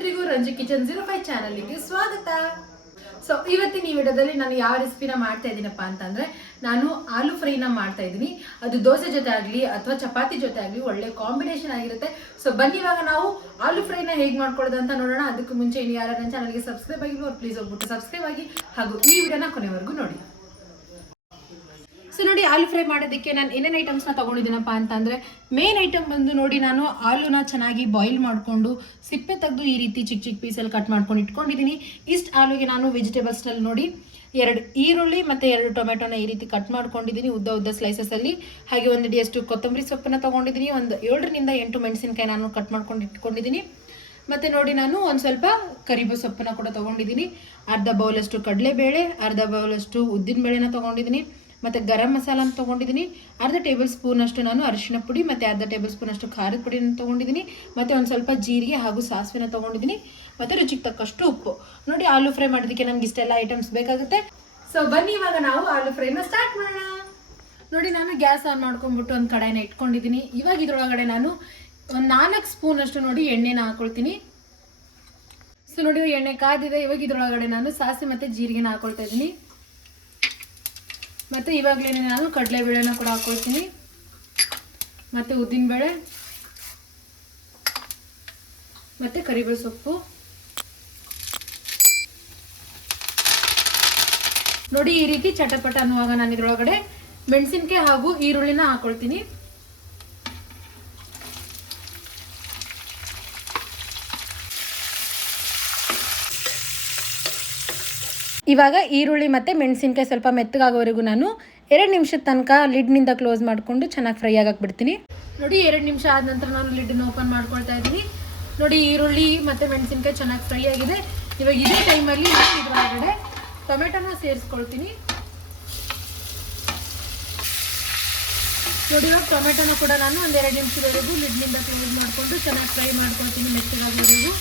ಎಲ್ರಿಗೂ ರಂಜು ಕಿಚನ್ 05 ಚಾನಲ್ಗೆ ಸ್ವಾಗತ. ಸೊ ಇವತ್ತಿನ ಈ ವಿಡಿಯೋದಲ್ಲಿ ನಾನು ಯಾವ ರೆಸಿಪಿನ ಮಾಡ್ತಾ ಇದ್ದೀನಪ್ಪ ಅಂತಂದ್ರೆ ನಾನು ಆಲೂ ಫ್ರೈನ ಮಾಡ್ತಾ ಇದ್ದೀನಿ. ಅದು ದೋಸೆ ಜೊತೆ ಆಗಲಿ ಅಥವಾ ಚಪಾತಿ ಜೊತೆ ಆಗಲಿ ಒಳ್ಳೆ ಕಾಂಬಿನೇಷನ್ ಆಗಿರುತ್ತೆ. ಸೊ ಬನ್ನಿ ಇವಾಗ ನಾವು ಆಲೂ ಫ್ರೈನ ಹೇಗೆ ಮಾಡ್ಕೊಳ್ಳೋದು ಅಂತ ನೋಡೋಣ. ಅದಕ್ಕೂ ಮುಂಚೆ ಇನ್ನು ಯಾರು ನನ್ನ ಚಾನಲ್ಗೆ ಸಬ್ಸ್ಕ್ರೈಬ್ ಆಗಿಲ್ವೋ ಪ್ಲೀಸ್ ಹೋಗ್ಬಿಟ್ಟು ಸಬ್ಸ್ಕ್ರೈಬ್ ಆಗಿ ಹಾಗೂ ಈ ವಿಡಿಯೋನ ಕೊನೆವರೆಗೂ ನೋಡಿ. ಸೊ ನೋಡಿ, ಆಲೂ ಫ್ರೈ ಮಾಡೋದಕ್ಕೆ ನಾನು ಏನೇನು ಐಟಮ್ಸ್ನ ತೊಗೊಂಡಿದ್ದೀನಪ್ಪ ಅಂತಂದರೆ ಮೇನ್ ಐಟಮ್ ಬಂದು ನೋಡಿ, ನಾನು ಆಲೂನ ಚೆನ್ನಾಗಿ ಬಾಯ್ಲ್ ಮಾಡಿಕೊಂಡು ಸಿಪ್ಪೆ ತೆಗೆದು ಈ ರೀತಿ ಚಿಕ್ಕ ಚಿಕ್ಕ ಪೀಸಲ್ಲಿ ಕಟ್ ಮಾಡ್ಕೊಂಡು ಇಟ್ಕೊಂಡಿದ್ದೀನಿ. ಇಷ್ಟು ಆಲೂಗೆ ನಾನು ವೆಜಿಟೇಬಲ್ಸ್ನಲ್ಲಿ ನೋಡಿ 2 ಈರುಳ್ಳಿ ಮತ್ತು 2 ಟೊಮೆಟೊನ ಈ ರೀತಿ ಕಟ್ ಮಾಡ್ಕೊಂಡಿದ್ದೀನಿ ಉದ್ದ ಉದ್ದ ಸ್ಲೈಸಸಲ್ಲಿ. ಹಾಗೆ 1 ಹಿಡಿಯಷ್ಟು ಕೊತ್ತಂಬರಿ ಸೊಪ್ಪನ್ನು ತೊಗೊಂಡಿದ್ದೀನಿ. ಒಂದು 7 ರಿಂದ 8 ಮೆಣಸಿನಕಾಯಿ ನಾನು ಕಟ್ ಮಾಡ್ಕೊಂಡು ಇಟ್ಕೊಂಡಿದ್ದೀನಿ. ಮತ್ತು ನೋಡಿ, ನಾನು ಒಂದು ಸ್ವಲ್ಪ ಕರಿಬೇವು ಸೊಪ್ಪನ್ನು ಕೂಡ ತೊಗೊಂಡಿದ್ದೀನಿ. ಅರ್ಧ ಬೌಲಷ್ಟು ಕಡಲೆಬೇಳೆ, ಅರ್ಧ ಬೌಲಷ್ಟು ಉದ್ದಿನಬೇಳೆನ ತೊಗೊಂಡಿದ್ದೀನಿ. ಮತ್ತು ಗರಂ ಮಸಾಲಾನ ತೊಗೊಂಡಿದ್ದೀನಿ. ಅರ್ಧ ಟೇಬಲ್ ಸ್ಪೂನಷ್ಟು ನಾನು ಅರಿಶಿನ ಪುಡಿ ಮತ್ತು ಅರ್ಧ ಟೇಬಲ್ ಸ್ಪೂನಷ್ಟು ಖಾರದ ಪುಡಿನ ತೊಗೊಂಡಿದ್ದೀನಿ. ಮತ್ತು ಒಂದು ಸ್ವಲ್ಪ ಜೀರಿಗೆ ಹಾಗೂ ಸಾಸಿವೆನ ತೊಗೊಂಡಿದ್ದೀನಿ. ಮತ್ತು ರುಚಿಗೆ ತಕ್ಕಷ್ಟು ಉಪ್ಪು. ನೋಡಿ, ಆಲೂ ಫ್ರೈ ಮಾಡೋದಕ್ಕೆ ನಮ್ಗೆ ಇಷ್ಟೆಲ್ಲ ಐಟಮ್ಸ್ ಬೇಕಾಗುತ್ತೆ. ಸೊ ಬನ್ನಿ ಇವಾಗ ನಾವು ಆಲೂ ಫ್ರೈನ ಸ್ಟಾರ್ಟ್ ಮಾಡೋಣ. ನೋಡಿ, ನಾನು ಗ್ಯಾಸ್ ಆನ್ ಮಾಡ್ಕೊಂಡ್ಬಿಟ್ಟು ಒಂದು ಕಡಾಯಿನ ಇಟ್ಕೊಂಡಿದ್ದೀನಿ. ಇವಾಗ ಇದರೊಳಗಡೆ ನಾನು ಒಂದು 4 ಸ್ಪೂನಷ್ಟು ನೋಡಿ ಎಣ್ಣೆನ ಹಾಕೊಳ್ತೀನಿ. ಸೊ ನೋಡಿ, ಎಣ್ಣೆ ಕಾದಿದೆ. ಇವಾಗ ಇದರೊಳಗಡೆ ನಾನು ಸಾಸಿವೆ ಮತ್ತು ಜೀರಿಗೆನ ಹಾಕೊಳ್ತಾ ಇದ್ದೀನಿ. ಮತ್ತು ಇವಾಗಲೇ ನಾನು ಕಡಲೆಬೇಳೆನ ಕೂಡ ಹಾಕ್ಕೊಳ್ತೀನಿ. ಮತ್ತು ಉದ್ದಿನಬೇಳೆ ಮತ್ತು ಕರಿಬೇವು ಸೊಪ್ಪು. ನೋಡಿ, ಈ ರೀತಿ ಚಟಪಟ ಅನ್ನುವಾಗ ನಾನು ಇದರೊಳಗಡೆ ಮೆಣಸಿನಕಾಯಿ ಹಾಗೂ ಈರುಳ್ಳಿನ ಹಾಕ್ಕೊಳ್ತೀನಿ. ಇವಾಗ ಈರುಳ್ಳಿ ಮತ್ತು ಮೆಣಸಿನ್ಕಾಯಿ ಸ್ವಲ್ಪ ಮೆತ್ತಗಾಗೋವರೆಗೂ ನಾನು 2 ನಿಮಿಷದ ತನಕ ಲಿಡ್ನಿಂದ ಕ್ಲೋಸ್ ಮಾಡಿಕೊಂಡು ಚೆನ್ನಾಗಿ ಫ್ರೈ ಆಗಕ್ಕೆ ಬಿಡ್ತೀನಿ. ನೋಡಿ, 2 ನಿಮಿಷ ಆದ ನಂತರ ನಾನು ಲಿಡ್ನ ಓಪನ್ ಮಾಡ್ಕೊಳ್ತಾ ಇದ್ದೀನಿ. ನೋಡಿ, ಈರುಳ್ಳಿ ಮತ್ತು ಮೆಣಸಿನ್ಕಾಯಿ ಚೆನ್ನಾಗಿ ಫ್ರೈ ಆಗಿದೆ. ಇವಾಗ ಇದೇ ಟೈಮಲ್ಲಿ ನಾನು ಇದರೊಳಗಡೆ ಟೊಮೆಟೊನ ಸೇರಿಸ್ಕೊಳ್ತೀನಿ. ನೋಡಿ, ಇವಾಗ ಟೊಮೆಟೊನ ಕೂಡ ನಾನು ಒಂದು 2 ನಿಮಿಷದವರೆಗೂ ಲಿಡ್ನಿಂದ ಕ್ಲೋಸ್ ಮಾಡಿಕೊಂಡು ಚೆನ್ನಾಗಿ ಫ್ರೈ ಮಾಡ್ಕೊಳ್ತೀನಿ ಮೆತ್ತಗಾಗೋವರೆಗೂ.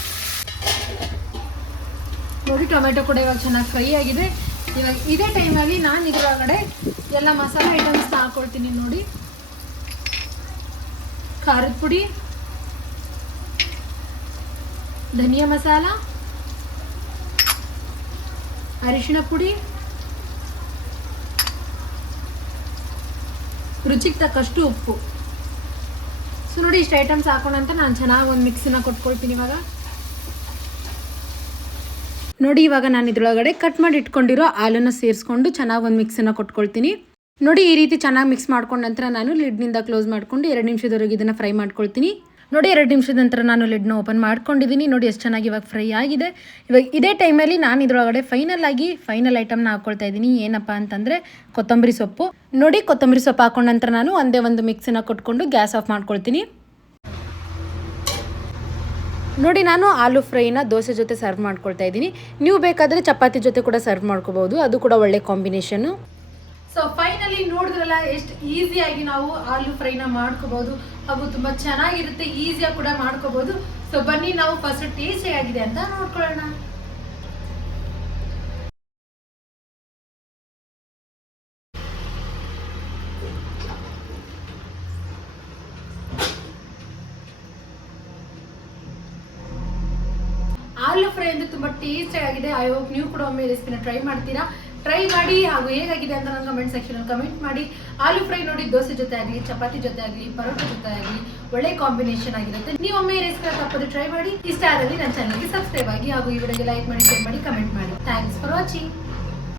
ನೋಡಿ, ಟೊಮೆಟೊ ಕೂಡ ಇವಾಗ ಚೆನ್ನಾಗಿ ಫ್ರೈ ಆಗಿದೆ. ಇವಾಗ ಇದೇ ಟೈಮಲ್ಲಿ ನಾನು ಇದರೊಳಗಡೆ ಎಲ್ಲ ಮಸಾಲೆ ಐಟಮ್ಸ್ನ ಹಾಕ್ಕೊಳ್ತೀನಿ. ನೋಡಿ, ಖಾರದ ಪುಡಿ, ಧನಿಯಾ ಮಸಾಲ, ಅರಿಶಿಣ ಪುಡಿ, ರುಚಿಗೆ ತಕ್ಕಷ್ಟು ಉಪ್ಪು. ಸೊ ನೋಡಿ, ಇಷ್ಟು ಐಟಮ್ಸ್ ಹಾಕೊಂಡಂತ ನಾನು ಚೆನ್ನಾಗಿ ಒಂದು ಮಿಕ್ಸನ್ನ ಕೊಟ್ಕೊಳ್ತೀನಿ. ಇವಾಗ ನಾನು ಇದರೊಳಗಡೆ ಕಟ್ ಮಾಡಿ ಇಟ್ಕೊಂಡಿರೋ ಆಲೂನ ಸೇರಿಸ್ಕೊಂಡು ಚೆನ್ನಾಗಿ ಒಂದು ಮಿಕ್ಸನ್ನು ಕೊಟ್ಕೊಳ್ತೀನಿ. ನೋಡಿ, ಈ ರೀತಿ ಚೆನ್ನಾಗಿ ಮಿಕ್ಸ್ ಮಾಡ್ಕೊಂಡ ನಂತರ ನಾನು ಲಿಡ್ನಿಂದ ಕ್ಲೋಸ್ ಮಾಡಿಕೊಂಡು 2 ನಿಮಿಷದವರೆಗೆ ಇದನ್ನು ಫ್ರೈ ಮಾಡ್ಕೊಳ್ತೀನಿ. ನೋಡಿ, 2 ನಿಮಿಷದ ನಂತರ ನಾನು ಲಿಡ್ನ ಓಪನ್ ಮಾಡ್ಕೊಂಡಿದ್ದೀನಿ. ನೋಡಿ, ಎಷ್ಟು ಚೆನ್ನಾಗಿ ಇವಾಗ ಫ್ರೈ ಆಗಿದೆ. ಇವಾಗ ಇದೇ ಟೈಮಲ್ಲಿ ನಾನು ಇದರೊಳಗಡೆ ಫೈನಲ್ ಐಟಮ್ನ ಹಾಕ್ಕೊಳ್ತಾ ಇದ್ದೀನಿ. ಏನಪ್ಪ ಅಂತಂದರೆ ಕೊತ್ತಂಬರಿ ಸೊಪ್ಪು. ನೋಡಿ, ಕೊತ್ತಂಬರಿ ಸೊಪ್ಪು ಹಾಕೊಂಡ ನಂತರ ನಾನು ಒಂದೇ ಒಂದು ಮಿಕ್ಸನ್ನು ಕೊಟ್ಕೊಂಡು ಗ್ಯಾಸ್ ಆಫ್ ಮಾಡ್ಕೊಳ್ತೀನಿ. ನೋಡಿ, ನಾನು ಆಲೂ ಫ್ರೈನ ದೋಸೆ ಜೊತೆ ಸರ್ವ್ ಮಾಡ್ಕೊಳ್ತಾ ಇದ್ದೀನಿ. ನೀವು ಬೇಕಾದರೆ ಚಪಾತಿ ಜೊತೆ ಕೂಡ ಸರ್ವ್ ಮಾಡ್ಕೋಬಹುದು, ಅದು ಕೂಡ ಒಳ್ಳೆ ಕಾಂಬಿನೇಷನ್ನು. ಸೊ ಫೈನಲಿ ನೋಡಿದ್ರಲ್ಲ, ಎಷ್ಟು ಈಸಿಯಾಗಿ ನಾವು ಆಲೂ ಫ್ರೈನ ಮಾಡ್ಕೋಬಹುದು ಹಾಗೂ ತುಂಬ ಚೆನ್ನಾಗಿರುತ್ತೆ, ಈಸಿಯಾಗಿ ಕೂಡ ಮಾಡ್ಕೋಬಹುದು. ಸೊ ಬನ್ನಿ ನಾವು ಫಸ್ಟ್ ಟೇಸ್ಟ್ ಹೇಗಾಗಿದೆ ಅಂತ ನೋಡ್ಕೊಳ್ಳೋಣ. ಆಲೂ ಫ್ರೈ ಅಂದರೆ ತುಂಬ ಟೇಸ್ಟಿ ಆಗಿದೆ. ಐ ಹೋಪ್ ನೀವು ಕೂಡ ಒಮ್ಮೆ ರೆಸಿಪಿನ ಟ್ರೈ ಮಾಡ್ತೀರಾ. ಟ್ರೈ ಮಾಡಿ ಹಾಗೂ ಹೇಗಾಗಿದೆ ಅಂತ ನನ್ನ ಕಮೆಂಟ್ ಸೆಕ್ಷನಲ್ಲಿ ಕಮೆಂಟ್ ಮಾಡಿ. ಆಲೂ ಫ್ರೈ ನೋಡಿ, ದೋಸೆ ಜೊತೆ ಆಗಲಿ, ಚಪಾತಿ ಜೊತೆ ಆಗಲಿ, ಪರೋಟ ಜೊತೆ ಆಗಲಿ ಒಳ್ಳೆ ಕಾಂಬಿನೇಷನ್ ಆಗಿರುತ್ತೆ. ನೀವು ಒಮ್ಮೆ ರೆಸಿಪಿನ ತಪ್ಪದೆ ಟ್ರೈ ಮಾಡಿ. ಇಷ್ಟ ಆದಲ್ಲಿ ನನ್ನ ಚಾನಲ್ಗೆ ಸಬ್ಸ್ಕ್ರೈಬ್ ಆಗಿ ಹಾಗೂ ಈ ವಿಡಿಯೋಗೆ ಲೈಕ್ ಮಾಡಿ, ಶೇರ್ ಮಾಡಿ, ಕಮೆಂಟ್ ಮಾಡಿ. Thanks for watching.